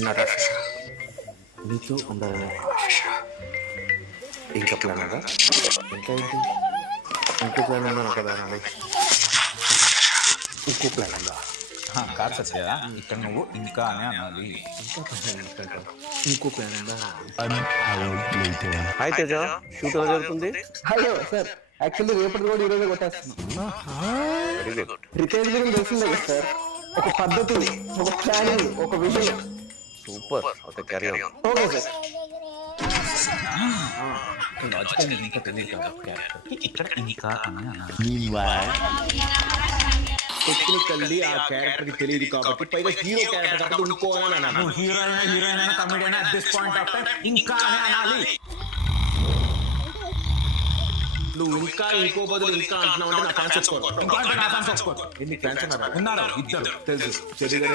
Natasha నీతో ఉండాలనే ఆశ. ఇంకా ప్లాన్ ఉందా? ఇంకా ఏంటి? ఇంకో ప్లాన్ ఉందా నాకు కదా అనాలి. ఇంకో ప్లాన్ ఉందా? కాదు సత్య, ఇక్కడ నువ్వు ఇంకా అనే అనాలి. ఇంకా ప్లాన్ ఏంటంటావు? ఇంకో ప్లాన్ ఉందా? హాయ్ తేజ, షూట్ ఎలా జరుగుతుంది? హలో సార్, యాక్చువల్లీ రేపటి కూడా ఈరోజే కొట్టేస్తున్నాం. Very good. రితేజ్ గురించి తెలిసిందే కదా సార్, ఒక పద్ధతి, ఒక ప్లానింగ్, ఒక విజయం. Super. Okay, carry on. Okay sir. Logical ఇంకా తెలియదు కాబట్టి ఇక్కడ ఇంకా అని అనాలి. టెక్నికల్లీ ఆ క్యారెక్టర్ కి తెలియదు కాబట్టి పైగా హీరో క్యారెక్టర్ కాబట్టి ఇంకో అని అన్నాను. నువ్వు హీరోయిన్ అయినా comedian at this point of time ఇంకా అని అనాలి. నువ్వు ఇంకా ఇంకో బదులు ఇంకా అంటున్నావు అంటే నా ఫ్యాన్స్ ఒప్పుకోరు. ఇంకా అంటే నా ఫ్యాన్స్ ఒప్పుకోరు. ఎన్ని ఫ్యాన్స్ ఉన్నారా? ఉన్నారు ఇద్దరు. తెలుసు చెడుగా